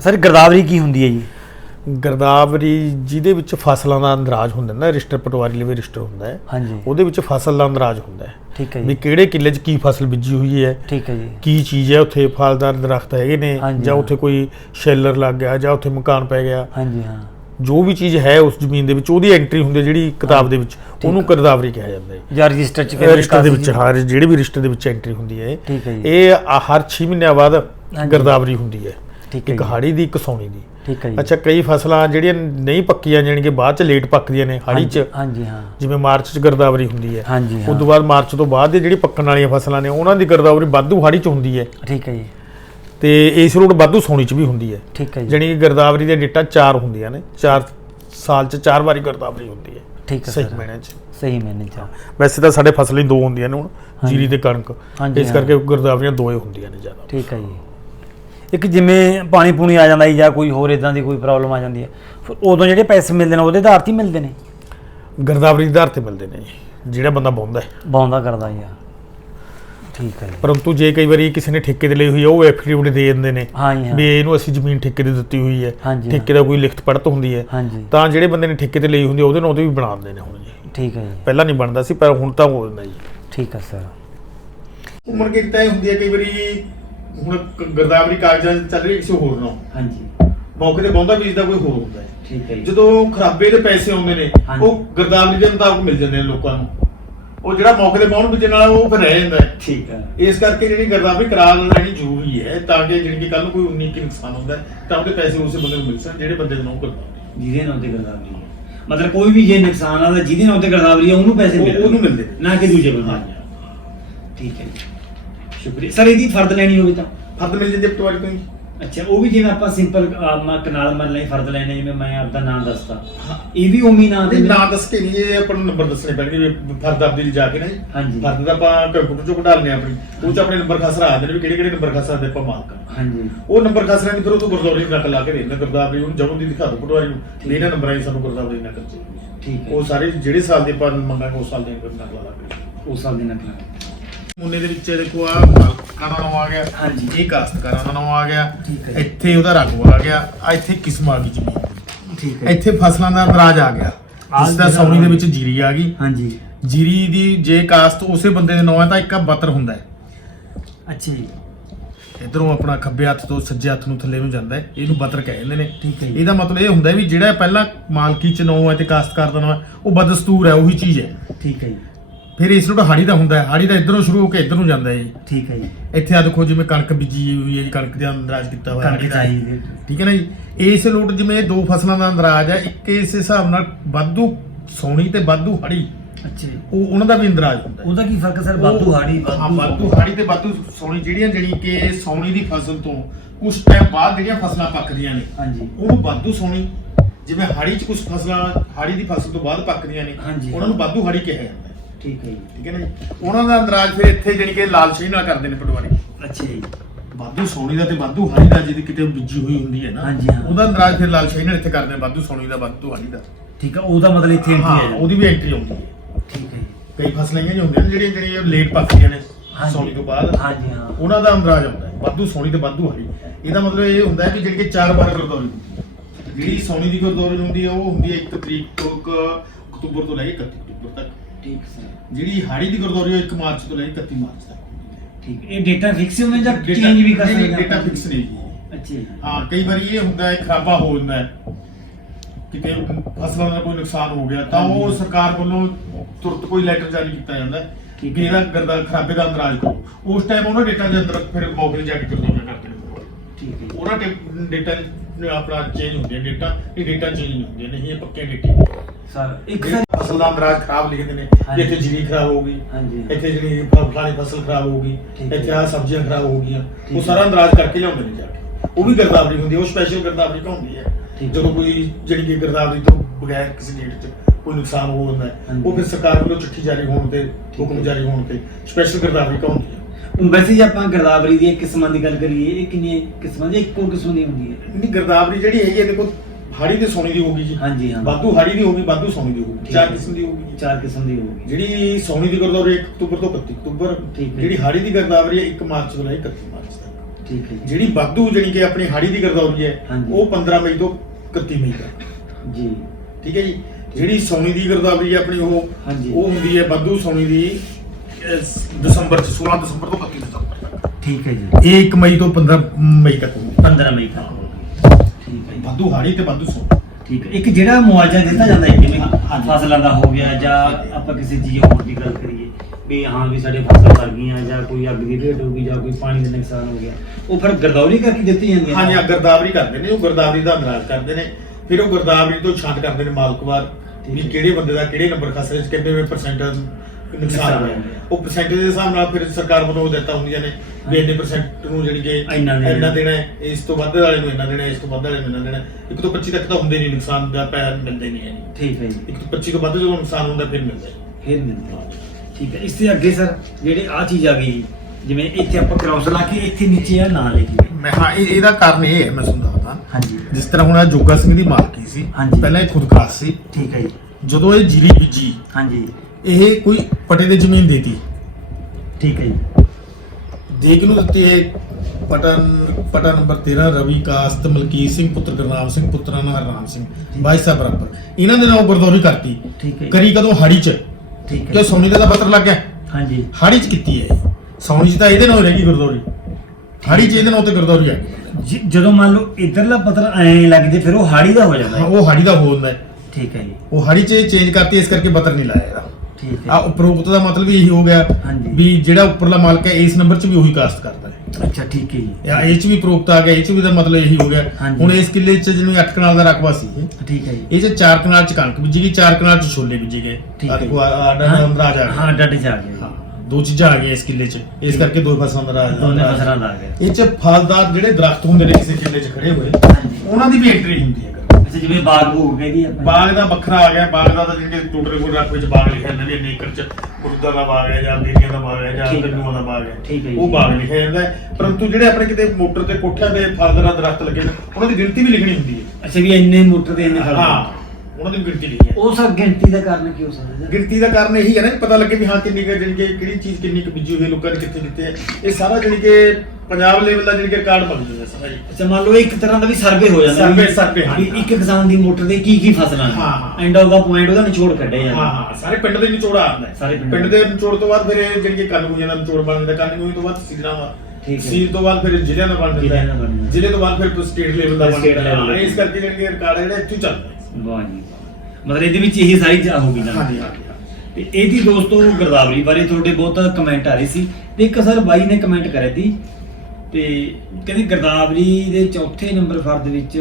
Sir ਗਰਦਾਵਰੀ ਕੀ ਹੁੰਦੀ ਹੈ ਜੀ? ਗਰਦਾਵਰੀ ਜਿਹਦੇ ਵਿੱਚ ਫਸਲਾਂ ਦਾ ਅੰਦਰਾਜ ਹੁੰਦਾ ਨਾ ਰਜਿਸਟਰ ਪਟਵਾਰੀ ਲਈ ਰਜਿਸਟਰ ਹੁੰਦਾ ਹੈ। ਹਾਂਜੀ। ਉਹਦੇ ਵਿੱਚ ਫਸਲ ਦਾ ਅੰਦਰਾਜ ਹੁੰਦਾ ਹੈ। ਠੀਕ ਹੈ ਵੀ ਜੀ ਕਿਹੜੇ ਕਿੱਲੇ 'ਚ ਕੀ ਫਸਲ ਬੀਜੀ ਹੋਈ ਹੈ ਠੀਕ ਹੈ ਜੀ। ਕੀ ਚੀਜ਼ ਹੈ ਉੱਥੇ ਫਲਦਾਰ ਦਰਖਤ ਹੈਗੇ ਨੇ ਜਾਂ। ਉੱਥੇ ਕੋਈ ਸ਼ੈਲਰ ਲੱਗ ਗਿਆ ਜਾਂ ਉੱਥੇ ਮਕਾਨ ਪੈ ਗਿਆ। ਹਾਂਜੀ ਹਾਂ। ਜੋ ਵੀ ਚੀਜ਼ ਹੈ ਉਸ ਜ਼ਮੀਨ ਦੇ ਵਿੱਚ ਉਹਦੀ ਐਂਟਰੀ ਹੁੰਦੀ ਹੈ ਜਿਹੜੀ ਕਿਤਾਬ ਦੇ ਵਿੱਚ ਉਹਨੂੰ ਗਰਦਾਵਰੀ ਕਿਹਾ ਜਾਂਦਾ ਹੈ। ਜਾਂ ਰਜਿਸਟਰ ਚ ਰਜਿਸਟਰ ਦੇ ਵਿੱਚ ਹਾਂ ਜਿਹੜੇ ਵੀ ਰਜਿਸਟਰ ਦੇ ਵਿੱਚ ਐਂਟਰੀ ਹੁੰਦੀ ਹੈ ਇਹ ਹਰ 6 ਮਹੀਨਿਆਂ ਬਾਅਦ। ਗਰਦਾਵਰੀ ਹੁੰਦੀ ਹੈ। ਠੀਕ ਹੈ ਇੱਕ ਹਾੜੀ ਦੀ ਇੱਕ ਸੌਣੀ ਦੀ। ਠੀਕ ਹੈ ਜੀ। ਅੱਛਾ ਕਈ ਫਸਲਾਂ ਜਿਹੜੀਆਂ ਨਹੀਂ ਪੱਕੀਆਂ ਜਾਣੀ ਕਿ ਬਾਅਦ ਚ ਲੇਟ ਪੱਕਦੀਆਂ ਨੇ ਹਾੜੀ ਚ ਹਾਂਜੀ ਹਾਂ। ਜਿਵੇਂ ਮਾਰਚ ਚ ਗਰਦਾਵਰੀ ਹੁੰਦੀ ਹੈ। ਹਾਂਜੀ ਉਸ ਹਾਂ। ਤੋਂ ਬਾਅਦ ਮਾਰਚ ਤੋਂ ਬਾਅਦ ਦੀ ਜਿਹੜੀ ਪੱਕਣ ਵਾਲੀਆਂ ਫਸਲਾਂ ਨੇ ਉਹਨਾਂ ਦੀ ਗਰਦਾਵਰੀ ਵਾਧੂ ਹਾੜੀ ਚ ਹੁੰਦੀ ਹੈ। ਠੀਕ ਹੈ ਜੀ। ਤੇ ਇਸ ਰੂਟ ਵਾਧੂ ਸੌਣੀ ਚ ਵੀ ਹੁੰਦੀ ਹੈ। ਠੀਕ ਹੈ ਜੀ। ਜਾਣੀ ਕਿ ਗਰਦਾਵਰੀ ਦੀਆਂ ਡੇਟਾਂ ਚਾਰ ਹੁੰਦੀਆਂ ਨੇ। ਚਾਰ ਸਾਲ ਚ ਚਾਰ ਵਾਰੀ ਗਰਦਾਵਰੀ ਹੁੰਦੀ ਹੈ। ਠੀਕ ਹੈ ਸਹੀ ਮਹੀਨੇ ਚ। ਸਹੀ ਮੈਨੇ ਚ। ਵੈਸੇ ਤਾਂ ਸਾਡੇ ਫਸਲਾਂ ਹੀ ਦੋ ਹੁੰਦੀਆਂ ਨੇ ਹੁਣ। ਜੀਰੀ ਤੇ ਕਣਕ। ਇਸ। ਕਰਕੇ ਗਰਦਾਵਰੀਆਂ ਦੋ ਹੀ ਹੁੰਦੀਆਂ ਨੇ ਜ਼ਿਆਦਾ। ਠੀਕ ਹੈ ਜੀ। ਇੱਕ ਜਿਵੇਂ ਪਾਣੀ ਪੂਣੀ ਆ ਜਾਂਦਾ ਜੀ ਜਾਂ ਕੋਈ ਹੋਰ ਇਦਾਂ ਦੀ ਕੋਈ ਪ੍ਰੋਬਲਮ ਆ ਜਾਂਦੀ ਹੈ ਫਿਰ ਉਦੋਂ ਜਿਹੜੇ ਪੈਸੇ ਮਿਲਦੇ ਨੇ ਉਹਦੇ ਆਧਾਰ ਤੇ ਹੀ ਮਿਲਦੇ ਨੇ। ਗਰਦਾਵਰੀ ਦੇ ਆਧਾਰ ਤੇ ਮਿਲਦੇ ਨੇ ਜੀ, ਜਿਹੜਾ ਬੰਦਾ ਬੌਂਦਾ ਹੈ। ਬੌਂਦਾ ਕਰਦਾ ਜੀ ਆ। ਠੀਕ ਹੈ ਜੀ। ਪਰੰਤੂ ਜੇ ਕਈ ਵਾਰੀ ਕਿਸੇ ਨੇ ਠੇਕੇ ਤੇ ਲਈ ਹੋਈ ਹੈ ਉਹ ਐਫੀਡੇਵਿਟ ਦੇ ਦਿੰਦੇ ਨੇ ਹਾਂ ਜੀ ਹਾਂ। ਵੀ ਇਹਨੂੰ ਅਸੀਂ ਜ਼ਮੀਨ ਠੇਕੇ ਤੇ ਦਿੱਤੀ ਹੋਈ ਹੈ ਹਾਂਜੀ, ਠੇਕੇ ਦਾ ਕੋਈ ਲਿਖਤ ਪੜਤ ਹੁੰਦੀ ਹੈ ਹਾਂਜੀ ਤਾਂ ਜਿਹੜੇ ਬੰਦੇ ਨੇ ਠੇਕੇ ਤੇ ਲਈ ਹੁੰਦੀ ਹੈ ਉਹਦੇ ਨਾਲ ਉਹਦੇ ਵੀ ਬਣਾ ਦਿੰਦੇ ਨੇ ਹੁਣ ਜੀ। ਠੀਕ ਹੈ ਜੀ। ਪਹਿਲਾਂ ਨਹੀਂ ਬਣਦਾ ਸੀ ਪਰ ਹੁਣ ਤਾਂ ਹੋ ਜਾਂਦਾ ਜੀ। ਠੀਕ ਹੈ ਸਰ। ਉਮਰ ਕੀ ਤੈਅ ਹੁੰਦੀ ਹੈ? ਕਈ ਵਾਰੀ ਹੁਣ ਗਰਦਾਵਰੀ ਕਾਗਜ਼ਾਂ ਚੱਲ ਰਹੀ ਕਿਸੇ ਹੋਰ ਨਾਲ ਹਾਂਜੀ ਮੌਕੇ ਤੇ ਬੌਂਦਾ ਬੀਜਦਾ ਕੋਈ ਹੋਰ ਹੁੰਦਾ ਹੈ ਠੀਕ ਹੈ ਜੀ ਜਦੋਂ ਖਰਾਬੇ ਦੇ ਪੈਸੇ ਆਉਂਦੇ ਨੇ ਹਾਂਜੀ। ਉਹ ਗਰਦਾਵਰੀ ਦੇ ਮੁਤਾਬਕ ਮਿਲ ਜਾਂਦੇ ਨੇ ਲੋਕਾਂ ਨੂੰ ਉਹ ਜਿਹੜਾ ਮੌਕੇ ਤੇ ਬੌਂਡ ਬੀਜਣ ਵਾਲਾ ਉਹ ਫਿਰ ਰਹਿ ਜਾਂਦਾ ਹੈ ਠੀਕ ਹੈ ਇਸ ਕਰਕੇ ਜਿਹੜੀ ਗਰਦਾਵਰੀ ਕਰਾ ਲੈਣੀ ਜ਼ਰੂਰੀ ਹੈ ਤਾਂ ਕਿ ਜਿਹੜੀ ਕਿ ਕੱਲ ਨੂੰ ਕੋਈ ਉਨੀ ਕੀ ਨੁਕਸਾਨ ਹੁੰਦਾ ਹੈ ਤਾਂ ਉਹਦੇ ਪੈਸੇ ਉਸੇ ਬੰਦੇ ਨੂੰ ਮਿਲ ਸਕਣ ਜਿਹੜੇ ਬੰਦੇ ਨੂੰ ਗਰਦਾਵਰੀ ਜਿਹਦੇ ਨਾਂ ਤੇ ਗਰਦਾਵਰੀ ਹੈ ਮਤਲਬ ਕੋਈ ਵੀ ਜੇ ਨੁਕਸਾਨ ਆਦਾ ਜਿਹਦੇ ਨਾਂ ਤੇ ਗਰਦਾਵਰੀ ਹੈ ਉਹਨੂੰ ਪੈਸੇ ਉਹ- ਮਿਲਣਗੇ। ਉਹਨੂੰ ਮਿਲਦੇ ਨੇ। ਨਾ ਕਿ ਦੂਜੇ ਬੰਦੇ। ਨੂੰ। ਠੀਕ ਹੈ ਜੀ ਸ਼ੁਕਰੀਆ। ਸਰ ਇਹਦੀ ਫਰਦ ਲੈਣੀ ਹੋਵੇ ਤਾਂ। ਫਰਦ ਮਿਲ ਜਾਂਦੇ ਪਟਵਾਰੀ ਤੋਂ ਹੀ। ਅੱਛਾ ਉਹ ਵੀ ਜਿਵੇਂ ਆਪਾਂ ਸਿੰਪਲ ਕਨਾਲ ਮੰਨ ਲਈ ਫਰਦ ਲੈਣੇ ਜਿਵੇਂ ਮੈਂ ਆਪਦਾ ਨਾਮ ਦੱਸਦਾ। ਇਹ ਵੀ ਉਮੀ ਨਾਂ ਨਹੀਂ ਨਾ? ਦੱਸ ਕੇ ਨਹੀਂ ਇਹ ਆਪਾਂ ਨੂੰ ਨੰਬਰ ਦੱਸਣੇ ਪੈਣਗੇ ਵੀ ਫਰਦ ਆਪਦੀ ਲਈ ਜਾ ਕੇ ਨਾ ਜੀ ਹਾਂਜੀ। ਫਰਦ ਦਾ ਆਪਾਂ ਕੰਪਿਊਟਰ ਚੋਂ ਕਢਾ ਲੈਣੇ ਆਪਣੀ। ਉਹ ਚ ਆਪਣੇ ਨੰਬਰ ਖਸਰਾ ਆਦੇ ਨੇ ਵੀ ਕਿਹੜੇ ਕਿਹੜੇ ਨੰਬਰ ਖਸਰਾ ਦੇ ਆਪਾਂ ਮਾਲਕ ਹਾਂ ਹਾਂਜੀ। ਉਹ ਨੰਬਰ ਖਸਰਾ ਨਹੀਂ ਫਿਰ ਉਹ ਤੋਂ ਗੁਰਦੌਰੀ ਦੀ ਨਕਲ ਲਾ ਕੇ ਦੇ ਦਿੰਦੇ ਗੁਰਦਾਵਰੀ ਉਹਨੂੰ ਜਦੋਂ ਦੀ ਦਿਖਾ ਦੋ ਪਟਵਾਰੀ ਨੂੰ। ਵੀ ਇਹਨਾਂ ਨੰਬਰਾਂ ਦੀ ਸਾਨੂੰ ਗੁਰਦਾਵਰੀ ਦੀ ਨਕਲ ਚਾਹੀਦੀ ਠੀਕ ਹੈ। ਉਹ ਸਾਰੇ ਜਿਹੜੇ ਸਾਲ ਦੇ ਆਪਾਂ ਮੰਗਾਂਗੇ ਉਸ ਸਾਲ ਦੇ ਨਕਲ ਲਾ ਕੇ ਉਸ ਸਾਲ ਦੇ ਨਕਲਾਂ ਮੁੰਨੇ ਦੇ ਵਿੱਚ ਦੇਖੋ ਆ ਕਾਣਾ ਨਾਮ ਆ ਗਿਆ। ਹਾਂਜੀ। ਇਹ ਕਾਸਤਕਾਰਾਂ ਦਾ ਨਾਮ ਆ ਗਿਆ। ਠੀਕ ਹੈ। ਇੱਥੇ ਉਹਦਾ ਰਕਬਾ ਆ ਗਿਆ। ਆ ਇੱਥੇ ਕਿਸਮ ਆ ਗਈ ਠੀਕ ਇੱਥੇ ਫਸਲਾਂ ਦਾ ਅੰਦਰਾਜ ਆ ਗਿਆ। ਜਿਸ ਦਾ ਸੌਣੀ ਦੇ ਵਿੱਚ ਜੀਰੀ ਆ ਗਈ। ਹਾਂਜੀ। ਜੀਰੀ ਦੀ ਜੇ ਕਾਸਤ ਉਸੇ ਬੰਦੇ ਦੇ ਨਾਂ ਹੈ ਤਾਂ ਇੱਕ ਬਤਰ ਹੁੰਦਾ ਹੈ। ਅੱਛਾ ਜੀ। ਇਧਰੋਂ ਆਪਣਾ ਖੱਬੇ ਹੱਥ ਤੋਂ ਸੱਜੇ ਹੱਥ ਨੂੰ ਥੱਲੇ ਨੂੰ ਜਾਂਦਾ ਹੈ। ਇਹਨੂੰ ਬਤਰ ਕਹਿ ਜਾਂਦੇ ਨੇ। ਠੀਕ ਹੈ ਜੀ। ਇਹਦਾ ਮਤਲਬ ਇਹ ਹੁੰਦਾ ਵੀ ਜਿਹੜਾ ਪਹਿਲਾਂ ਮਾਲਕੀ ਚ ਨਾਂ ਹੈ ਤੇ ਕਾਸਤਕਾਰ ਦਾ ਨਾਂ ਹੈ ਉਹ ਬਦਸਤੂਰ ਹੈ ਉਹੀ ਚੀਜ਼ ਹੈ। ਠੀਕ ਹੈ ਜੀ। ਫਿਰ ਇਸ ਨੂੰ ਹਾੜੀ ਦਾ ਹੁੰਦਾ ਹੈ। ਹਾੜੀ ਦਾ ਇਧਰੋਂ ਸ਼ੁਰੂ ਹੋ ਕੇ ਇਧਰ ਨੂੰ ਜਾਂਦਾ ਹੈ ਜੀ। ਠੀਕ ਹੈ ਜੀ। ਇੱਥੇ ਆ ਦੇਖੋ ਜਿਵੇਂ ਕਣਕ ਬੀਜੀ ਹੋਈ ਹੈ ਜੀ ਕਣਕ ਦੇ ਅੰਦਰਾਜ ਕੀਤਾ ਹੋਇਆ ਕਣਕ ਹਾੜੀ ਦਾ। ਚਾਹੀਦੀ ਠੀਕ ਹੈ ਨਾ ਜੀ। ਇਸ ਲੋਟ ਜਿਵੇਂ ਇਹ ਦੋ ਫਸਲਾਂ ਦਾ ਅੰਦਰਾਜ ਹੈ ਇੱਕ ਇਸ ਹਿਸਾਬ ਨਾਲ ਵਾਧੂ ਸੌਣੀ ਤੇ ਵਾਧੂ ਹੜੀ ਅੱਛਾ ਜੀ। ਉਹ ਉਹਨਾਂ ਦਾ ਵੀ ਅੰਦਰਾਜ ਹੁੰਦਾ ਹੈ। ਉਹਦਾ ਕੀ ਫ਼ਰਕ ਸਰ? ਬਾਦੂ ਹਾੜੀ ਹਾਂ ਵਾਧੂ ਹਾੜੀ ਤੇ ਵਾਧੂ ਸੌਣੀ ਜਿਹੜੀਆਂ ਜਿਹੜੀ ਕਿ ਸੌਣੀ ਦੀ ਫਸਲ ਤੋਂ ਕੁਝ ਟਾਈਮ ਬਾਅਦ ਜਿਹੜੀਆਂ ਫਸਲਾਂ ਪੱਕਦੀਆਂ ਨੇ ਹਾਂਜੀ। ਉਹਨੂੰ ਵਾਧੂ ਸੌਣੀ ਜਿਵੇਂ ਹਾੜੀ 'ਚ ਕੁਝ ਫਸਲਾਂ ਹਾੜੀ ਦੀ ਫਸਲ ਤੋਂ ਬਾਅਦ ਪੱਕਦੀਆਂ ਨੇ ਹਾਂਜੀ। ਉਹਨਾਂ ਨੂੰ ਵਾਧੂ ਹਾੜੀ ਕਿਹਾ ਜਾਂਦਾ ਹੈ। ਠੀਕ ਹੈ ਜੀ। ਠੀਕ ਹੈ ਨਾ ਜੀ? ਉਹਨਾਂ ਦਾ ਅੰਦਰਾਜ ਫਿਰ ਇੱਥੇ ਜਿਹੜੀ ਕਿ ਲਾਲ ਸ਼ਾਹੀ ਨਾਲ ਕਰਦੇ ਨੇ ਪਟਵਾਰੀ। ਅੱਛਾ ਜੀ। ਵਾਧੂ ਸੋਣੀ ਦਾ ਤੇ ਵਾਧੂ ਹਾੜੀ ਦਾ ਜਿਹਦੀ ਕਿਤੇ ਬੀਜੀ ਹੋਈ ਹੁੰਦੀ ਹੈ ਨਾ ਹਾਂਜੀ, ਹਾਂ। ਉਹਦਾ ਅੰਦਰਾਜ ਫਿਰ ਲਾਲ ਸ਼ਾਹੀ ਨਾਲ ਇੱਥੇ ਕਰਦੇ ਨੇ ਵਾਧੂ ਸੋਣੀ ਦਾ ਵਾਧੂ ਹਾੜੀ ਦਾ। ਠੀਕ ਹੈ ਉਹਦਾ ਮਤਲਬ ਇੱਥੇ ਹਾਂ ਐਂਟਰੀ ਹੈ। ਉਹਦੀ ਵੀ ਐਂਟਰੀ ਆਉਂਦੀ ਹੈ। ਠੀਕ ਹੈ ਜੀ। ਕਈ ਫਸਲਾਂ ਇਹ ਹੁੰਦੀਆਂ ਨੇ ਜਿਹੜੀਆਂ ਜਿਹੜੀਆਂ ਲੇਟ ਪੱਕਦੀਆਂ ਨੇ ਹਾਂਜੀ। ਸੋਣੀ ਤੋਂ ਬਾਅਦ। ਹਾਂਜੀ ਹਾਂ। ਉਹਨਾਂ ਦਾ ਅੰਦਰਾਜ ਆਉਂਦਾ ਹੈ ਵਾਧੂ ਸੋਣੀ ਤੇ ਵਾਧੂ ਹਾੜੀ ਇਹਦਾ ਮਤਲਬ ਇਹ ਹੁੰਦਾ ਹੈ ਕਿ ਜਿਹੜੀ ਕਿ ਚਾਰ ਵਾਰ ਗਰਦੌਰੀ ਹੁੰਦੀ ਹੈ। ਜਿਹੜੀ ਸੋਣੀ ਦੀ ਗਰਦੌਰੀ ਹੁੰਦੀ ਹੈ ਉਹ ਹੁੰਦੀ ਹੈ 1 ਤਰੀਕ ਤੋਂ ਅਕਤੂਬਰ ਤੋਂ ਲੈ ਕੇ 31 ਅਕਤੂਬਰ ਤੱਕ। ਠੀਕ ਸਰ। ਜਿਹੜੀ ਹਾੜੀ ਦੀ ਗਰਦੌਰੀ ਉਹ 1 ਮਾਰਚ ਤੋਂ ਲੈ ਕੇ 31 ਮਾਰਚ ਤੱਕ ਠੀਕ ਇਹ ਡੇਟਾ ਫਿਕਸ ਹੁੰਦੇ ਜਾਂ ਚੇਂਜ ਵੀ ਕਰ ਸਕਦੇ ਆਪਾਂ? ਡੇਟਾ ਫਿਕਸ ਨਹੀਂ ਜੀ ਅੱਛਾ ਜੀ। ਹਾਂ ਕਈ ਵਾਰੀ ਇਹ ਹੁੰਦਾ ਹੈ ਖਰਾਬਾ ਹੋ ਜਾਂਦਾ ਹੈ। ਕਿਤੇ ਫਸਲਾਂ ਦਾ ਕੋਈ ਨੁਕਸਾਨ ਹੋ ਗਿਆ ਤਾਂ ਉਹ ਸਰਕਾਰ ਵੱਲੋਂ ਤੁਰੰਤ ਕੋਈ ਲੈਟਰ ਜਾਰੀ ਕੀਤਾ ਜਾਂਦਾ ਹੈ ਠੀਕ ਕਿ ਹੈ। ਇਹਦਾ ਗਰਦਾ ਖਰਾਬੇ ਦਾ ਅੰਦਰਾਜ ਕਰੋ। ਉਸ ਟਾਈਮ ਉਹਨਾਂ ਡੇਟਾ ਦੇ ਅੰਦਰ ਫਿਰ ਮੌਕੇ ਜਾ ਕੇ ਕਰਦੇ ਨੇ। ਠੀਕ ਹੈ ਜੀ। ਉਹਨਾਂ ਡੇਟਾ ਆਪਣਾ ਚੇਂਜ ਹੁੰਦੇ ਡੇਟਾ ਇਹ ਡੇਟਾ ਚੇਂਜ ਨਹੀਂ ਹੁੰਦੇ ਨਹੀਂ ਇਹ ਪੱਕੇ ਡੇਟੇ ਸਰ ਇੱਕ ਜੇ ਸਰ ਫਸਲ ਦਾ ਅੰਦਰਾਜ ਖਰਾਬ ਲਿਖਦੇ ਨੇ ਹਾਂਜੀ। ਇੱਥੇ ਜੀਰੀ ਖਰਾਬ ਹੋ ਗਈ ਹਾਂਜੀ ਇੱਥੇ ਜਿਹੜੀ ਫ- ਫਲਾਣੀ ਫਸਲ ਖਰਾਬ ਹੋ ਗਈ ਠੀਕ ਹੈ। ਇੱਥੇ ਆ ਸਬਜ਼ੀਆਂ ਖਰਾਬ ਹੋ ਗਈਆਂ ਠੀਕ ਉਹ ਹੈ। ਸਾਰਾ ਅੰਦਰਾਜ ਕਰਕੇ ਲਿਆਉਂਦੇ ਨੇ ਜਾ ਕੇ ਉਹ ਵੀ ਗਰਦਾਵਰੀ ਹੁੰਦੀ ਹੈ ਉਹ ਸਪੈਸ਼ਲ ਗਰਦਾਵਰੀ ਹੁੰਦੀ ਹੈ ਠੀਕ ਹੈ। ਜਦੋਂ ਕੋਈ ਜਿਹੜੀ ਕਿ ਗਰਦਾਵਰੀ ਤੋਂ ਬਗੈਰ ਕਿਸੇ ਡੇਟ 'ਚ ਕੋਈ ਨੁਕਸਾਨ ਹੋ ਜਾਂਦਾ ਹੈ ਹਾਂਜੀ। ਉਹ ਫਿਰ ਸਰਕਾਰ ਵੱਲੋਂ ਚਿੱਠੀ ਜਾਰੀ ਹੋਣ ਤੇ ਹੁਕਮ ਹੈ। ਜਾਰੀ ਹੋਣ ਤੇ ਸਪੈਸ਼ਲ ਗਰਦਾਵਰੀ ਹੁੰਦੀ ਹੈ ਹੁਣ ਵੈਸੇ ਜੇ ਆਪਾਂ ਗਰਦਾਵਰੀ ਦੀ ਕਿਸਮਾਂ ਦੀ ਗੱਲ ਕਰੀਏ ਇਹ ਕਿੰਨੀਆਂ ਕਿਸਮਾਂ ਦੀ ਇੱਕੋ ਕਿਸਮ ਦੀ ਹੁੰਦੀ ਹੈ ਨਹੀਂ ਗਰਦਾਵਰੀ ਜਿਹੜੀ ਹੈਗੀ ਹੈ ਦੇਖੋ ਹਾੜੀ ਤੇ ਸੋਨੀ ਦੀ ਹੋਗੀ ਜੀ। ਹਾਂਜੀ, ਹਾਂ। ਵਾਧੂ ਹਾੜੀ ਦੀ ਹੋਗੀ ਵਾਧੂ ਸੋਨੀ ਦੀ ਹੋਗੀ ਠੀਕ ਚਾਰ ਹੈ। ਕਿਸਮ ਦੀ ਹੋਗੀ ਚਾਰ ਕਿਸਮ ਦੀ ਹੋਊਗੀ। ਜਿਹੜੀ ਸੋਨੀ ਦੀ ਗਰਦਾਵਰੀ 1 ਅਕਤੂਬਰ ਤੋਂ 31 ਅਕਤੂਬਰ ਠੀਕ ਹੈ। ਜਿਹੜੀ ਹਾੜੀ ਦੀ ਗਰਦਾਵਰੀ ਹੈ 1 ਮਾਰਚ ਤੋਂ ਲੈ ਕੇ 31 ਮਾਰਚ ਤੱਕ। ਠੀਕ ਹੈ ਜੀ। ਜਿਹੜੀ ਵਾਧੂ ਜਿਹੜੀ ਕਿ ਆਪਣੀ ਹਾੜੀ ਦੀ ਗਰਦੌਰੀ ਹੈ ਹਾਂਜੀ। ਉਹ 15 ਮਈ ਤੋਂ 31 ਮਈ ਤੱਕ। ਜੀ। ਠੀਕ ਹੈ ਜੀ। ਜਿਹੜੀ ਸੌਣੀ ਦੀ ਗਰਦੌਰੀ ਹੈ ਆਪਣੀ ਉਹ ਹਾਂਜੀ। ਉਹ ਹੁੰਦੀ ਹੈ ਵਾਧੂ ਸੌਣੀ ਦੀ ਅਹ, ਦਸੰਬਰ ਚ 16 ਦਸੰਬਰ ਤੋਂ 31 ਦਸੰਬਰ ਤੱਕ। ਠੀਕ ਹੈ ਜੀ। ਇਹ 1 ਮਈ ਤੋਂ 15 ਮਈ ਤੱਕ ਹੁੰਦੀ 15 ਮਈ ਤੱਕ। ਹੋਊਗੀ ਵਾਧੂ ਹਾੜੀ ਤੇ ਵਾਧੂ ਸੌਣੀ ਠੀਕ ਹੈ। ਇੱਕ ਜਿਹੜਾ ਮੁਆਵਜ਼ਾ ਦਿੱਤਾ ਜਾਂਦਾ ਹੈ ਜਿਵੇਂ। ਫਸਲਾਂ ਦਾ ਹੋ ਗਿਆ ਜਾਂ ਆਪਾਂ ਕਿਸੇ ਚੀਜ਼ ਹੋਰ ਦੀ ਗੱਲ ਕਰੀਏ ਵੀ ਹਾਂ ਵੀ ਸਾਡੇ ਫਸਲ ਸੜ ਗਈਆਂ ਜਾਂ ਕੋਈ ਅੱਗ ਦੀ ਭੇਟ ਹੋ ਗਈ ਜਾਂ ਕੋਈ ਪਾਣੀ ਦਾ ਨੁਕਸਾਨ ਹੋ ਗਿਆ। ਉਹ ਫਿਰ ਗਰਦੌਰੀ ਕਰਕੇ ਦਿੱਤੀ ਜਾਂਦੀ ਹੈ ਹਾਂਜੀ ਆ ਗਰਦਾਵਰੀ ਕਰਦੇ ਨੇ। ਉਹ ਗਰਦਾਵਰੀ ਦਾ ਅੰਦਾਜ਼ ਕਰਦੇ ਨੇ। ਫਿਰ ਉਹ ਗਰਦਾਵਰੀ ਤੋਂ ਛਾਂਟ ਕਰਦੇ ਨੇ ਮਾਲਕਵਾਰ ਵੀ ਕਿਹੜੇ ਬੰਦੇ ਦਾ ਕਿਹੜੇ ਨੰਬਰ ਖਸਰੇ ਚ ਕਿੰਨੇ ਪਰਸੈਂਟ ਨੁਕਸਾਨ ਹੋਇਆ। ਉਹ ਪਰਸੈਂਟੇਜ ਦੇ ਹਿਸਾਬ ਨਾਲ ਫਿਰ ਸਰਕਾਰ ਵੱਲੋਂ ਉਹ ਦਿੱਤਾ ਹੁੰਦੀਆਂ ਨੇ ਵੀ ਇੰਨੇ ਪਰਸੈਂਟ ਨੂੰ ਜਿਹੜੀ ਕਿ ਇੰਨਾ ਦੇਣਾ। ਇੰਨਾ ਦੇਣਾ ਹੈ ਇਸ ਤੋਂ ਵੱਧ ਵਾਲੇ ਨੂੰ ਇੰਨਾ ਦੇਣਾ ਹੈ, ਇਸ ਤੋਂ ਵੱਧ ਵਾਲੇ ਨੂੰ ਇੰਨਾ ਦੇਣਾ ਹੈ। ਇੱਕ ਤੋਂ 25 ਤੱਕ ਤਾਂ ਹੁੰਦੇ ਨਹੀਂ ਨੁਕਸਾਨ ਦਾ ਪੈਸਾ ਮਿਲਦੇ ਨਹੀਂ ਹੈ ਠੀਕ ਹੈ ਜੀ ਇੱਕ ਤੋਂ 25 ਤੋਂ ਵੱਧ ਜਦੋਂ ਨੁਕਸਾਨ ਹੁੰਦਾ ਫਿਰ ਮਿਲਦਾ ਹੈ ਫਿਰ ਮਿਲਦੇ ਆ। ਠੀਕ ਹੈ ਇਸ ਤੋਂ ਅੱਗੇ ਸਰ ਜਿਹੜੇ ਆ ਚੀਜ਼ ਆ ਗਈ ਜਿਵੇਂ ਇੱਥੇ ਆਪਾਂ ਕ੍ਰਾਸ ਲਾ ਕੇ ਇੱਥੇ ਨੀਚੇ ਆ ਨਾਂ ਲਿਖੀ ਮੈਂ ਹਾਂ ਇਹ- ਇਹਦਾ ਕਾਰਨ ਇਹ ਹੈ ਮੈਂ ਤੁਹਾਨੂੰ ਦੱਸਦਾ ਹਾਂਜੀ ਜਿਸ ਤਰ੍ਹਾਂ ਹੁਣ ਆਹ ਜੋਗਾ ਸਿੰਘ ਦੀ ਮਾਲਕੀ ਸੀ ਹਾਂਜੀ। ਪਹਿਲਾਂ ਇਹ ਖੁਦਕਾਸ ਸੀ ਠੀਕ ਹੈ ਜੀ ਜਦੋਂ ਇਹ ਜੀਰੀ ਬੀਜੀ ਹਾਂਜੀ ਇਹ ਕੋਈ ਪਟੇ ਦੀ ਜ਼ਮੀਨ ਦੇਤੀ। ਠੀਕ ਹੈ ਜੀ। ਦੇ ਕੇ ਨੂੰ ਦਿੱਤੀ ਇਹ ਪਟਾ ਪਟਾ ਨੰਬਰ 13 ਰਵੀ ਕਾਸਤ ਮਲਕੀਤ ਸਿੰਘ ਪੁੱਤਰ ਗੁਰਨਾਮ ਸਿੰਘ ਪੁੱਤਰਾਂ ਨਾਲ ਹਰਨਾਮ ਸਿੰਘ ਬਾਈ ਸਾਹਿਬ ਬਰਾਬਰ। ਇਹਨਾਂ ਦੇ ਨਾਲ ਬਰਦੌਰੀ ਕਰਤੀ। ਠੀਕ ਹੈ ਜੀ। ਕਰੀ ਕਦੋਂ ਹਾੜੀ ਚ? ਠੀਕ ਹੈ ਸੋਨੀ ਦਾ ਤਾਂ ਪੱਤਰ ਲੱਗ ਗਿਆ। ਹਾਂਜੀ। ਹਾੜੀ ਚ ਕੀਤੀ ਹੈ। ਸੋਨੀ ਚ ਤਾਂ ਇਹਦੇ ਨਾਲ ਹੀ ਰਹਿ ਗਈ ਗੁਰਦੌਰੀ ਹਾੜੀ ਚ ਇਹਦੇ ਨਾਲ ਤੇ ਗੁਰਦੌਰੀ ਆ ਗਈ ਜ- ਜਦੋਂ ਮੰਨ ਲਓ ਇਧਰਲਾ ਪੱਤਰ ਐਂ ਲੱਗ ਜੇ ਫਿਰ ਉਹ ਹਾੜੀ ਦਾ ਹੋ ਜਾਂਦਾ ਹਾਂ, ਹੈ ਉਹ ਹਾੜੀ ਦਾ ਹੋ ਜਾਂਦਾ ਹੈ। ਠੀਕ ਹੈ ਜੀ। ਉਹ ਹਾੜੀ ਚ ਚੇਂਜ ਕਰਤੀ ਇਸ ਕਰਕੇ ਪੱਤਰ ਨਹੀਂ ਲਾਇਆ ਇਹਦਾ। ਠੀਕ ਆ ਹੈ ਉਪਰੋਕਤ ਦਾ ਮਤਲਬ ਇਹੀ ਹੋ ਗਿਆ ਹਾਂਜੀ। ਵੀ ਜਿਹੜਾ ਉੱਪਰਲਾ ਮਾਲਕ ਹੈ ਇਸ ਨੰਬਰ 'ਚ ਵੀ ਉਹੀ ਕਾਸਟ ਕਰਦਾ ਹੈ। ਅੱਛਾ ਠੀਕ ਹੈ ਜੀ। ਜਾਂ ਇਹ 'ਚ ਵੀ ਉਪਰੋਕਤ ਆ ਗਿਆ ਇਹ 'ਚ ਵੀ ਦਾ ਮਤਲਬ ਇਹੀ ਹੋ ਗਿਆ। ਹਾਂਜੀ। ਹੁਣ ਇਸ ਕਿੱਲੇ 'ਚ ਜਿਹਨੂੰ 8 ਕਨਾਲ ਦਾ ਰਕਬਾ ਸੀ ਇਹ ਠੀਕ ਹੈ ਜੀ। ਇਹ 'ਚ 4 ਕਨਾਲ 'ਚ ਕਣਕ ਬੀਜੀ ਗਈ 4 ਕਨਾਲ 'ਚ ਛੋਲੇ ਬੀਜੇ ਗਏ। ਠੀਕ ਆ ਹੈ ਦੇਖੋ। ਆਡਾ ਹਾਂ, ਅੰਦਰਾਜ ਆ ਹਾਂ ਗਿਆ ਡੱਡ ਜਾ ਗਿਆ ਹਾਂ ਦੋ ਚੀਜ਼ਾਂ ਆ ਗਈਆਂ ਇਸ ਕਿੱਲੇ 'ਚ। ਇਸ ਕਰਕੇ ਦੋ ਫਸਲਾਂ ਦਾ ਰਾਜ ਦੋਨੇ ਫਸਲਾਂ ਦਾ ਆ ਗਿਆ। ਇਹ 'ਚ ਫਲਦਾਰ ਜਿਹੜੇ ਦਰਖਤ ਹੁੰਦੇ ਨੇ ਕਿਸੇ ਕਿੱਲੇ 'ਚ ਖੜੇ ਹੋਏ ਹਾਂਜੀ। ਉਹਨਾਂ ਦੀ ਵੀ ਐਂਟਰੀ ਹੁੰਦੀ ਹੈ। ਅੱਛਾ ਜਿਵੇਂ ਬਾਗ ਬੂਗ ਕਹਿੰਦੀ ਆਪਾਂ ਬਾਗ ਦਾ ਵੱਖਰਾ ਆ ਗਿਆ ਬਾਗ ਦਾ ਤਾਂ ਜਿਹੜੇ ਟੋਟਲ ਕੋਲ ਰੱਖ ਵਿੱਚ ਬਾਗ ਲਿਖਿਆ ਜਾਂਦਾ ਵੀ ਇੰਨੇ ਏਕੜ ਚ ਮੁਰਦਾ ਦਾ ਬਾਗ ਹੈ ਜਾਂ ਬੇਰੀਆਂ ਦਾ ਬਾਗ ਹੈ ਜਾਂ ਠੀਕ ਹੈ। ਦਾ ਬਾਗ ਹੈ ਠੀਕ ਹੈ ਜੀ। ਉਹ ਬਾਗ ਲਿਖਿਆ ਜਾਂਦਾ ਹੈ। ਪਰੰਤੂ ਜਿਹੜੇ ਆਪਣੇ ਕਿਤੇ ਮੋਟਰ ਤੇ ਕੋਠਿਆਂ ਤੇ ਫਲਦਾਰ ਦਰਖਤ ਲੱਗੇ ਨੇ ਉਹਨਾਂ ਦੀ ਗਿਣਤੀ ਵੀ ਲਿਖਣੀ ਹੁੰਦੀ ਅੱਛਾ ਵੀ ਇੰਨੇ ਮੋਟਰ ਦੇ ਇੰਨੇ ਹੈ ਹਾਂ। ਉਹਨਾਂ ਦੀ ਗਿਣਤੀ ਲਿਖੀ ਹੈ ਉਹ ਸਭ ਗਿਣਤੀ ਦਾ ਕਾਰਨ ਕੀ ਹੋ ਸਕਦਾ ਜੀ? ਗਿਣਤੀ ਦਾ ਕਾਰਨ ਇਹੀ ਹੈ ਨਾ ਕਿ ਪਤਾ ਲੱਗੇ ਵੀ ਹਾਂ ਕਿੰਨੀ ਕੁ ਜਾਣੀ ਕਿ ਕਿਹੜੀ ਚੀਜ਼ ਕਿੰਨੀ ਕੁ ਬੀਜੀ ਹੋਈ ਹੈ ਲੋਕਾਂ ਨੇ ਕਿੱਥੇ ਕਿੱਥੇ ਹੈ ਇਹ ਸਾਰਾ ਜਾਣੀ ਕਿ ਪੰਜਾਬ ਲੈਵਲ ਦਾ ਜਾਣੀ ਕਿ ਰਿਕਾਰਡ ਬਣ ਜਾਂਦਾ ਸਾਰਾ ਜੀ ਅੱਛਾ ਮੰਨ ਲਓ ਇੱਕ ਤਰ੍ਹਾਂ ਦਾ ਵੀ ਸਰਵੇ ਹੋ ਜਾਂਦਾ ਸਰਵੇ- ਵੀ- ਸਰਵੇ, ਹਾਂ। ਵੀ ਇੱਕ ਕਿਸਾਨ ਦੀ ਮੋਟਰ ਦੇ ਕੀ ਕੀ ਫਸਲਾਂ ਨੇ ਹਾਂ, ਹਾਂ। ਐਂਡ ਆਫ ਦਾ ਪੁਆਇੰਟ ਉਹਦਾ ਨਿਚੋੜ ਕੱਢਿਆ ਜਾਂਦਾ ਹਾਂ ਹਾਂ ਸਾਰੇ ਪਿੰਡ ਦੇ ਨਿਚੋੜਾ ਆਉਂਦਾ ਹੈ। ਸਾਰੇ ਪਿੰਡ ਪਿੰਡ ਦੇ ਨਿਚੋੜ ਤੋਂ ਬਾਅਦ ਫਿਰ ਇਹ ਜਿਹੜੀ ਕਿ ਕੰਨ ਗੁਜਾ ਦਾ ਨਿਚੋੜ ਬਣ ਜਾਂਦਾ ਕੰਨ ਗੁਜਾ ਤੋਂ ਬਾਅਦ ਠੀਕ ਹੈ। ਸੀਰ ਤੋਂ ਬਾਅਦ ਫਿਰ ਜ਼ਿਲ੍ਹਿਆਂ ਦਾ ਬਣ ਜ਼ਿਲ੍ਹਿਆਂ ਦਾ ਜਾਂਦਾ ਬਣ ਹੈ। ਜਾਂਦਾ। ਜ਼ਿਲ੍ਹੇ ਤੋਂ ਬਾਅਦ ਫਿਰ ਸਟੇਟ ਲੈਵਲ ਦਾ ਬਣ State ਜਾਂਦਾ ਦਾ। ਇਸ ਕਰਕੇ ਜਿਹੜੀ ਕਿ ਰਿਕਾਰਡ ਜਿਹੜਾ ਇੱਥੇ ਚੱਲਦਾ ਹੈ ਵਾਹ ਜੀ ਵਾਹ। ਮਤਲਬ ਇਹਦੇ ਵਿੱਚ ਇਹੀ ਸਾਰੀ ਚੀਜ਼ਾਂ ਹੋ ਗਈ ਨਾ। ਹਾਂਜੀ ਹਾਂਜੀ ਤੇ ਇਹਦੀ ਦੋਸਤੋ ਗਰਦਾਵਰੀ ਬਾਰੇ ਤੁਹਾਡੇ ਬਹੁਤ ਕਮੈਂਟ ਆ ਰਹੇ ਸੀ। ਤੇ ਇੱਕ ਸਰ ਬਾਈ ਨੇ ਕਮੈਂਟ ਕਰਿਆ ਸੀ। ਤੇ ਕਹਿੰਦੇ ਗਰਦਾਵਰੀ ਦੇ ਚੌਥੇ ਨੰਬਰ ਫਰਦ ਵਿੱਚ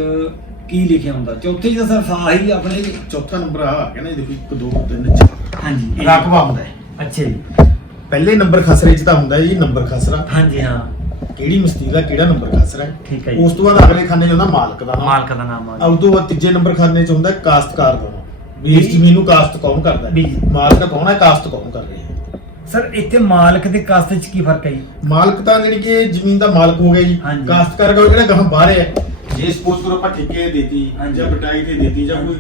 ਕੀ ਲਿਖਿਆ ਹੁੰਦਾ? ਚੌਥੇ 'ਚ ਤਾਂ ਸਰ ਫਾ ਹੀ ਆਪਣੇ ਚੌਥਾ ਨੰਬਰ ਆ। ਇਹ ਦੇਖੋ 1 2 3 4 ਹਾਂਜੀ ਇਹ- ਰਕਬਾ ਹੁੰਦਾ ਹੈ। ਅੱਛਾ ਜੀ। ਪਹਿਲੇ ਨੰਬਰ ਖਸਰੇ 'ਚ ਤਾਂ ਹੁੰਦਾ ਜੀ ਨੰਬਰ ਖਸਰਾ। ਹਾਂਜੀ ਹਾਂ। ਕਿਹੜੀ ਮਸਤੀ ਦਾ ਕਿਹੜਾ ਨੰਬਰ ਖਸਰਾ ਹੈ ਠੀਕ ਹੈ ਜੀ। ਉਸ ਤੋਂ ਬਾਅਦ ਅਗਲੇ ਖਾਨੇ 'ਚ ਹੁੰਦਾ ਮਾਲਕ ਦਾ ਨਾਮ ਮਾਲਕ ਦਾ ਨਾਮ ਆ ਆ ਉਸ ਤੋਂ ਬਾਅਦ ਤੀਜੇ ਨੰਬਰ ਖਾਨੇ 'ਚ ਹੁੰਦਾ ਕਾਸਤਕਾਰ ਦਾ ਨਾਮ ਵੀ ਇਸ ਜ਼ਮੀਨ ਨੂੰ ਕਾਸਤ ਕੌਣ ਕਰਦਾ ਹੈ ਵੀ- ਮਾਲਕ ਕੌਣ ਹੈ ਕਾਸਤ ਕੌਣ ਕਰ ਰਿਹਾ ਹੈ ਸਰ ਇੱਥੇ ਮਾਲਕ ਤੇ ਕਾਸਤ 'ਚ ਕੀ ਫ਼ਰਕ ਹੈ ਜੀ ਮਾਲਕ ਤਾਂ ਜਿਹੜੀ ਕਿ ਜ਼ਮੀਨ ਦਾ ਮਾਲਕ ਹੋ ਗਿਆ ਜੀ ਹਾਂਜੀ। ਕਾਸ਼ਤਕਾਰ ਦਾ ਉਹ ਜਿਹੜਾ ਗਾਹਾਂ ਬਾਹਰ ਹੈ ਜੇ ਸਪੋਜ਼ ਕਰੋ ਆਪਾਂ ਠੇਕੇ ਦੇਤੀ ਹਾਂਜੀ। ਜਾਂ ਬਟਾਈ ਤੇ ਦੇਤੀ ਜਾਂ ਕੋਈ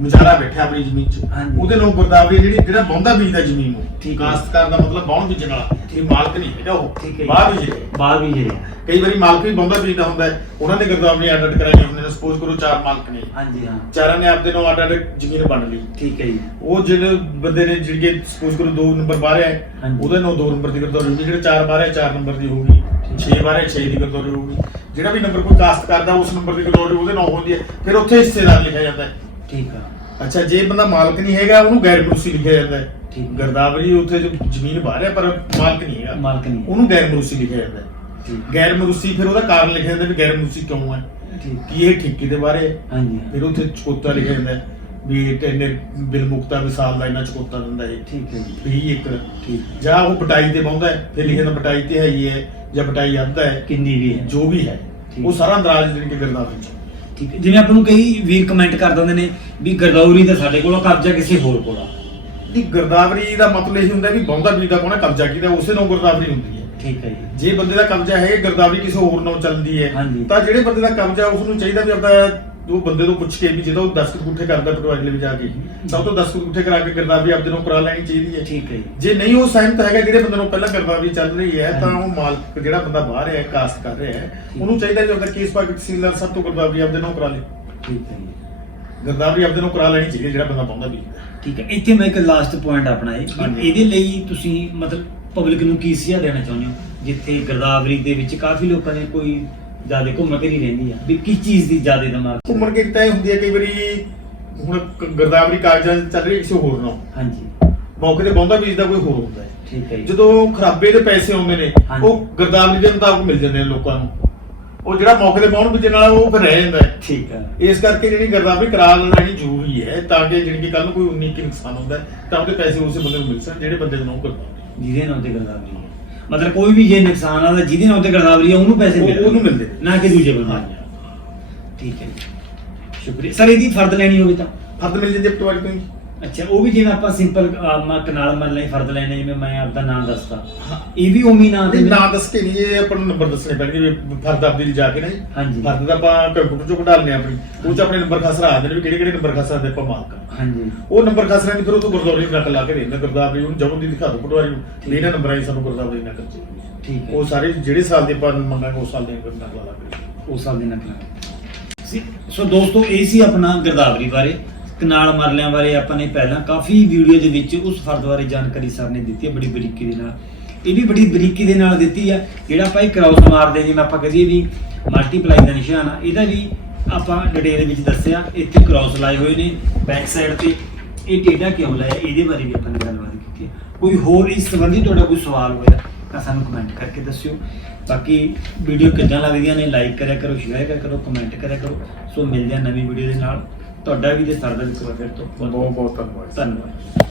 ਮਜਾਰਾ ਬੈਠਾ ਆਪਣੀ ਜ਼ਮੀਨ 'ਚ ਹਾਂਜੀ। ਉਹਦੇ ਨਾਲ ਗਰਦਾਵਰੀ ਜਿਹੜੀ ਜਿਹੜਾ ਬੌਂਦਾ ਬੀਜਦਾ ਜ਼ਮੀਨ ਨੂੰ ਠੀਕ ਹੈ। ਕਾਸ਼ਤਕਾਰ ਦਾ ਮਤਲਬ ਬੌਣ ਬੀਜਣ ਵਾਲਾ ਇਹ ਮਾਲਕ ਨਹੀਂ ਹੈਗਾ ਉਹ। ਠੀਕ ਹੈ ਜੀ। ਬਾਹਰ ਬੀਜੇ ਬਾਹਰ ਵੀ ਜਿਹੜੇ ਕਈ ਵਾਰੀ ਮਾਲਕ ਵੀ ਬੌਂਦਾ ਬੀਜਦਾ ਹੁੰਦਾ ਹੈ ਉਹਨਾਂ ਨੇ ਗਰਦਾਵਰੀ ਅੱਡ ਅੱਡ ਕਰਾਈਆਂ ਹੁੰਦੀਆਂ ਨੇ ਸਪੋਜ਼ ਕਰੋ ਚਾਰ ਮਾਲਕ ਨੇ। ਹਾਂਜੀ ਹਾਂ। ਚਾਰਾਂ ਨੇ ਆਪਦੇ ਨੂੰ ਅੱਡ ਅੱਡ ਜ਼ਮੀਨ ਵੰਡ ਲਈ। ਠੀਕ ਹੈ ਜੀ। ਉਹ ਜਿਹੜੇ ਬੰਦੇ ਨੇ ਜਿਹੜੇ ਸਪੋਜ਼ ਕਰੋ 2 ਨੰਬਰ ਬਾਹਰ ਹੈ ਹਾਂਜੀ। ਉਹਦੇ ਨਾਲ 2 ਨੰਬਰ ਦੀ ਗਰਦੌਰੀ ਹੋਊਗੀ ਜਿਹੜੇ 4 ਬਾਹਰ ਹੈ 4 ਨੰਬਰ ਦੀ ਹੋਊਗੀ। 6 ਬਾਹਰ ਹੈ 6 ਦੀ ਗਰਦੌਰੀ ਹੋਊਗੀ। ਜਿਹੜਾ ਵੀ ਨੰਬਰ ਕੋਈ ਕਾਸਟ ਕਰਦਾ ਉਸ ਨੰਬਰ ਦੀ ਗਰਦੌਰੀ ਉਹਦੇ ਨਾਲ ਹੁੰਦੀ ਹੈ। ਫਿਰ ਉੱਥੇ ਹਿੱਸੇਦਾਰ ਲਿਖਿਆ ਜਾਂਦਾ ਹੈ। ਠੀਕ ਆ। ਅੱਛਾ ਜੇ ਬੰਦਾ ਮਾਲਕ ਨਹੀਂ ਹੈਗਾ ਉਹਨੂੰ ਗੈਰ ਮਰੂਸੀ ਲਿਖਿਆ ਜਾਂਦਾ ਹੈ। ਠੀਕ। ਗਰਦਾਵਰੀ ਉੱਥੇ ਜੋ ਜ਼ਮੀਨ ਬਾਹਰ ਹੈ ਪਰ ਮਾਲਕ ਨਹੀਂ ਹੈਗਾ। ਮਾਲਕ ਨਹੀਂ ਹੈ। ਉਹਨੂੰ ਗੈਰ ਮਰੂਸੀ ਲਿਖਿਆ ਜਾਂਦਾ ਹੈ। ਠੀਕ। ਗੈਰ ਮਰੂਸੀ ਫਿਰ ਉਹਦਾ ਕਾਰਨ ਲਿਖਿਆ ਜਾਂਦਾ ਵੀ ਗੈਰ ਮਰੂਸੀ ਕਿਉਂ ਹੈ? ਠੀਕ। ਕੀ ਇਹ ਠੇਕੇ ਦੇ ਬਾਰੇ ਹੈ? ਹਾਂਜੀ। ਫਿਰ ਉੱਥੇ ਚਕੋਤਾ ਲਿਖਿਆ ਜਾਂਦਾ ਹੈ ਵੀ ਇਹ ਤੇ ਮੁਕਤਾ ਮਿਸਾਲ ਦਾ ਇੰਨਾ ਚਕੋਤਾ ਦਿੰਦਾ ਹੈ। ਠੀਕ ਹੈ ਜੀ। ਵੀ ਇੱਕ ਠੀਕ। ਜਾਂ ਉਹ ਪਟਾਈ ਤੇ ਪਾਉਂਦਾ ਹੈ ਫਿਰ ਲਿਖਿਆ ਤਾਂ ਪਟਾਈ ਤੇ ਹੈ ਹੀ ਹੈ ਜਾਂ ਪਟਾਈ ਅੱਧਾ ਹੈ ਕਿੰਨੀ ਵੀ ਹੈ। ਜੋ ਵੀ ਹੈ। ਠੀਕ। ਉਹ ਸਾਰਾ ਅੰਦਰਾਜ ਜਿਹੜੀ ਕਿ ਗਰਦਾਵਰੀ ਵਿੱਚ ਠੀਕ ਹੈ। ਜਿਵੇਂ ਆਪਾਂ ਨੂੰ ਕਈ ਵੀਰ ਕਮੈਂਟ ਕਰ ਦਿੰਦੇ ਨੇ ਵੀ ਗਰਦੌਰੀ ਤਾਂ ਸਾਡੇ ਕੋਲੋਂ ਕਬਜ਼ਾ ਕਿਸੇ ਹੋਰ ਕੋਲ ਆ। ਦੀ ਗਰਦਾਵਰੀ ਦਾ ਮਤਲਬ ਇਹ ਹੁੰਦਾ ਵੀ ਬਹੁਤਾ ਬੀਜ ਦਾ ਕੋਣਾ ਕਬਜ਼ਾ ਕੀਤਾ ਉਸੇ ਨੂੰ ਗਰਦਾਵਰੀ ਹੁੰਦੀ ਹੈ। ਠੀਕ ਹੈ ਜੀ। ਜੇ ਬੰਦੇ ਦਾ ਕਬਜ਼ਾ ਹੈ ਗਰਦਾਵਰੀ ਕਿਸੇ ਹੋਰ ਨਾਲ ਚੱਲਦੀ ਹੈ ਹਾਂਜੀ। ਤਾਂ ਜਿਹੜੇ ਬੰਦੇ ਦਾ ਕਬਜ਼ਾ ਉਸ ਨੂੰ ਚਾਹੀਦਾ ਵੀ ਆਪਦਾ ਉਹ ਬੰਦੇ ਤੋਂ ਪੁੱਛ ਕੇ ਵੀ ਜਦੋਂ ਉਹ 10 ਗੁੱਠੇ ਕਰਦਾ ਪਟਵਾਰੀ ਲਈ ਜਾ ਕੇ ਸਭ ਤੋਂ 10 ਗੁੱਠੇ ਕਰਾ ਕੇ ਗਰਦਾਵਰੀ ਆਪਦੇ ਨੂੰ ਕਰਾ ਲੈਣੀ ਚਾਹੀਦੀ ਹੈ। ਠੀਕ ਹੈ ਜੀ। ਜੇ ਨਹੀਂ ਉਹ ਸਹਿਮਤ ਹੈਗਾ ਜਿਹੜੇ ਬੰਦੇ ਨੂੰ ਪਹਿਲਾਂ ਗਰਦਾਵਰੀ ਚੱਲ ਰਹੀ ਹੈ ਤਾਂ ਉਹ ਮਾਲਕ ਜਿਹੜਾ ਬੰਦਾ ਬਾਹਰ ਹੈ ਕਾਸਟ ਕਰ ਰਿਹਾ ਹੈ ਉਹਨੂੰ ਚਾਹੀਦਾ ਕਿ ਉਹਦਾ ਕੇਸ ਪਾ ਕੇ ਤਹਿਸੀਲਦਾਰ ਸਭ ਤੋਂ ਗਰਦਾਵਰੀ ਆਪਦੇ ਨੂੰ ਕਰਾ ਲੇ। ਠੀਕ ਹੈ ਜੀ। ਗਰਦਾਵਰੀ ਆਪਦੇ ਨੂੰ ਕਰਾ ਲੈਣੀ ਚਾਹੀਦੀ ਹੈ ਜਿਹੜਾ ਬੰਦਾ ਪਾਉਂਦਾ ਵੀ ਠੀਕ ਹੈ ਇੱਥੇ ਮੈਂ ਇੱਕ ਲਾਸਟ ਪੁਆਇੰਟ ਆਪਣਾ ਇਹ ਹਾਂਜੀ। ਇਹਦੇ ਲਈ ਤੁਸੀਂ ਮਤਲਬ ਪਬਲਿਕ ਨੂੰ ਕੀ ਸਿਆ ਦੇਣਾ ਚਾਹੁੰਦੇ ਹੋ ਜਿੱਥੇ ਗਰਦਾਵਰੀ ਦੇ ਵਿੱਚ ਕਾਫੀ ਲੋਕਾਂ ਨੇ ਕੋਈ ਜ਼ਿਆਦਾ ਘੁੰਮ ਕੇ ਨਹੀਂ ਰਹਿੰਦੀ ਆ ਵੀ ਕਿਸ ਚੀਜ਼ ਦੀ ਜ਼ਿਆਦਾ ਦਿਮਾਗ? ਘੁੰਮਣ ਕੇ ਤੈਅ ਹੁੰਦੀ ਹੈ ਕਈ ਵਾਰੀ ਹੁਣ ਕ- ਗਰਦਾਵਰੀ ਕਾਗਜ਼ਾਂ 'ਚ ਚੱਲ ਰਹੀ ਕਿਸੇ ਹੋਰ ਨਾਲ ਹਾਂਜੀ ਮੌਕੇ ਤੇ ਬਹੁਤਾ ਬੀਜ ਦਾ ਕੋਈ ਹੋਰ ਹੁੰਦਾ ਹੈ ਠੀਕ ਹੈ ਜੀ ਜਦੋਂ ਖਰਾਬੇ ਦੇ ਪੈਸੇ ਆਉਂਦੇ ਨੇ ਹਾਂਜੀ। ਉਹ ਗਰਦਾਵਰੀ ਦੇ ਮੁਤਾਬਕ ਮਿਲ ਜਾਂਦੇ ਨੇ ਲੋਕਾਂ ਨੂੰ ਉਹ ਜਿਹੜਾ ਮੌਕੇ ਤੇ ਪਹੁੰਚ ਵਿਚਣ ਵਾਲਾ ਉਹ ਫਿਰ ਰਹਿ ਜਾਂਦਾ ਹੈ। ਠੀਕ ਹੈ। ਇਸ ਕਰਕੇ ਜਿਹੜੀ ਗਰਦਾਵਰੀ ਕਰਾ ਲੈਣੀ ਜ਼ਰੂਰੀ ਹੈ ਤਾਂ ਕਿ ਜਿਹੜੀ ਕਿ ਕੱਲ ਨੂੰ ਕੋਈ ਉਨੀ ਕੀ ਨੁਕਸਾਨ ਹੁੰਦਾ ਹੈ ਤਾਂ ਉਹਦੇ ਪੈਸੇ ਉਸੇ ਬੰਦੇ ਨੂੰ ਮਿਲ ਸਕਣ ਜਿਹੜੇ ਬੰਦੇ ਨੂੰ ਕਰਦਾ ਜਿਹਦੇ ਨਾਮ ਤੇ ਗਰਦਾਵਰੀ ਹੈ। ਮਤਲਬ ਕੋਈ ਵੀ ਜੇ ਨੁਕਸਾਨ ਆਦਾ ਜਿਹਦੇ ਨਾਮ ਤੇ ਗਰਦਾਵਰੀ ਹੈ ਉਹਨੂੰ ਪੈਸੇ ਉਹ- ਮਿਲਣਗੇ ਉਹਨੂੰ ਮਿਲਦੇ ਨੇ। ਨਾ ਕਿ ਦੂਜੇ ਬੰਦੇ ਨੂੰ। ਠੀਕ ਹੈ ਜੀ। ਸ਼ੁਕਰੀਆ। ਸਰ ਇਹਦੀ ਫਰਦ ਲੈਣੀ ਹੋਵੇ ਤਾਂ। ਫਰਦ ਮਿਲ ਜਾਂਦੇ ਪਟਵਾਰੀ ਤੋਂ ਹੀ ਅੱਛਾ ਉਹ ਵੀ ਜਿਵੇਂ ਆਪਾਂ ਸਿੰਪਲ ਕਨਾਲ ਮੰਨ ਲਈ ਫਰਦ ਲੈਣੇ ਜਿਵੇਂ ਮੈਂ ਆਪਦਾ ਨਾਮ ਦੱਸਦਾ। ਇਹ ਵੀ ਉਮੀ ਨਾਂ ਨਹੀਂ ਨਾ ਦੱਸ ਕੇ ਨਹੀਂ ਇਹ ਆਪਾਂ ਨੂੰ ਨੰਬਰ ਦੱਸਣੇ ਪੈਣਗੇ ਵੀ ਫਰਦ ਆਪਦੀ ਜਾ ਕੇ ਨਾ ਜੀ ਹਾਂਜੀ। ਫਰਦ ਦਾ ਆਪਾਂ ਕੰਪਿਊਟਰ ਚੋਂ ਕਢਾ ਲੈਣੇ ਆਪਣੀ। ਉਹ ਚ ਆਪਣੇ ਨੰਬਰ ਖਾਸ ਰੱਖਦੇ ਨੇ ਵੀ ਕਿਹੜੇ ਕਿਹੜੇ ਨੰਬਰ ਖਾਸ ਦੇ ਆਪਾਂ ਮਾਰਕ। ਹਾਂਜੀ। ਉਹ ਨੰਬਰ ਖਾਸ ਰਹਿੰਦੀ ਫਿਰ ਉਹ ਤੋਂ ਗੁਰਦੌਰੀ ਨਕਲ ਲਾ ਕੇ ਦੇ ਦਿੰਦਾ ਗੁਰਦਾਵਰੀ ਉਹਨੂੰ ਜਦੋਂ ਦੀ ਦਿਖਾ ਦੋ ਪਟਵਾਰੀ ਨੂੰ। ਵੀ ਇਹਨਾਂ ਨੰਬਰਾਂ 'ਚ ਸਾਨੂੰ ਗੁਰਦਾਵਰੀ ਨਕਲ ਚਾਹੀਦੀ ਹੈ ਠੀਕ ਹੈ। ਉਹ ਸਾਰੇ ਜਿਹੜੇ ਸਾਲ ਦੇ ਆਪਾਂ ਮੰਗਾਂਗੇ ਉਸ ਸਾਲ ਦੇ ਨਕਲ ਲਾ ਕੇ ਉਸ ਸਾਲ ਦੀ ਨਕਲਾਂ। ਸੀ ਸੋ ਦੋਸਤੋ ਇਹ ਸੀ ਆਪਣਾ ਗਰਦਾਵਰੀ ਬਾਰੇ। ਕਨਾਲ ਮਰਲਿਆਂ ਬਾਰੇ ਆਪਾਂ ਨੇ ਪਹਿਲਾਂ ਕਾਫੀ ਵੀਡੀਓ ਦੇ ਵਿੱਚ ਉਸ ਫਰਦ ਬਾਰੇ ਜਾਣਕਾਰੀ ਸਰ ਨੇ ਦਿੱਤੀ ਹੈ, ਬੜੀ ਬਰੀਕੀ ਦੇ ਨਾਲ। ਇਹ ਵੀ ਬੜੀ ਬਰੀਕੀ ਦੇ ਨਾਲ ਦਿੱਤੀ ਆ ਜਿਹੜਾ ਆਪਾਂ ਇਹ ਕ੍ਰਾਸ ਮਾਰਦੇ ਜਿਵੇਂ ਆਪਾਂ ਕਹੀਏ ਵੀ ਮਲਟੀਪਲਾਈ ਦਾ ਨਿਸ਼ਾਨ ਆ, ਇਹਦਾ ਵੀ ਆਪਾਂ ਡਿਟੇਲ ਵਿੱਚ ਦੱਸਿਆ, ਇੱਥੇ ਕ੍ਰਾਸ ਲਾਏ ਹੋਏ ਨੇ ਬੈਕ ਸਾਈਡ ਤੇ। ਇਹ ਟੇਡਾ ਕਿਉਂ ਲਾਇਆ, ਇਹਦੇ ਬਾਰੇ ਵੀ ਆਪਾਂ ਨੇ ਗੱਲਬਾਤ ਕੀਤੀ ਕੋਈ ਹੋਰ ਇਸ ਸੰਬੰਧੀ ਤੁਹਾਡਾ ਕੋਈ ਸਵਾਲ ਹੋਇਆ ਤਾਂ ਸਾਨੂੰ ਕਮੈਂਟ ਕਰਕੇ ਦੱਸਿਓ। ਬਾਕੀ ਵੀਡੀਓ ਕਿੱਦਾਂ ਲੱਗਦੀਆਂ ਨੇ ਲਾਈਕ ਕਰਿਆ ਕਰੋ ਸ਼ੇਅਰ ਕਰਿਆ ਕਰੋ ਕਮੈਂਟ ਕਰਿਆ ਕਰੋ। ਸੋ ਮਿਲਦੇ ਹਾਂ ਨਵੀਂ ਵੀਡੀਓ ਦੇ ਨਾਲ। ਤੁਹਾਡਾ ਵੀ ਤੇ ਸਰ ਦਾ ਵੀ ਇੱਕ ਵਾਰ ਫਿਰ ਤੋਂ ਬਹੁਤ ਬਹੁਤ ਧੰਨਵਾਦ। ਧੰਨਵਾਦ।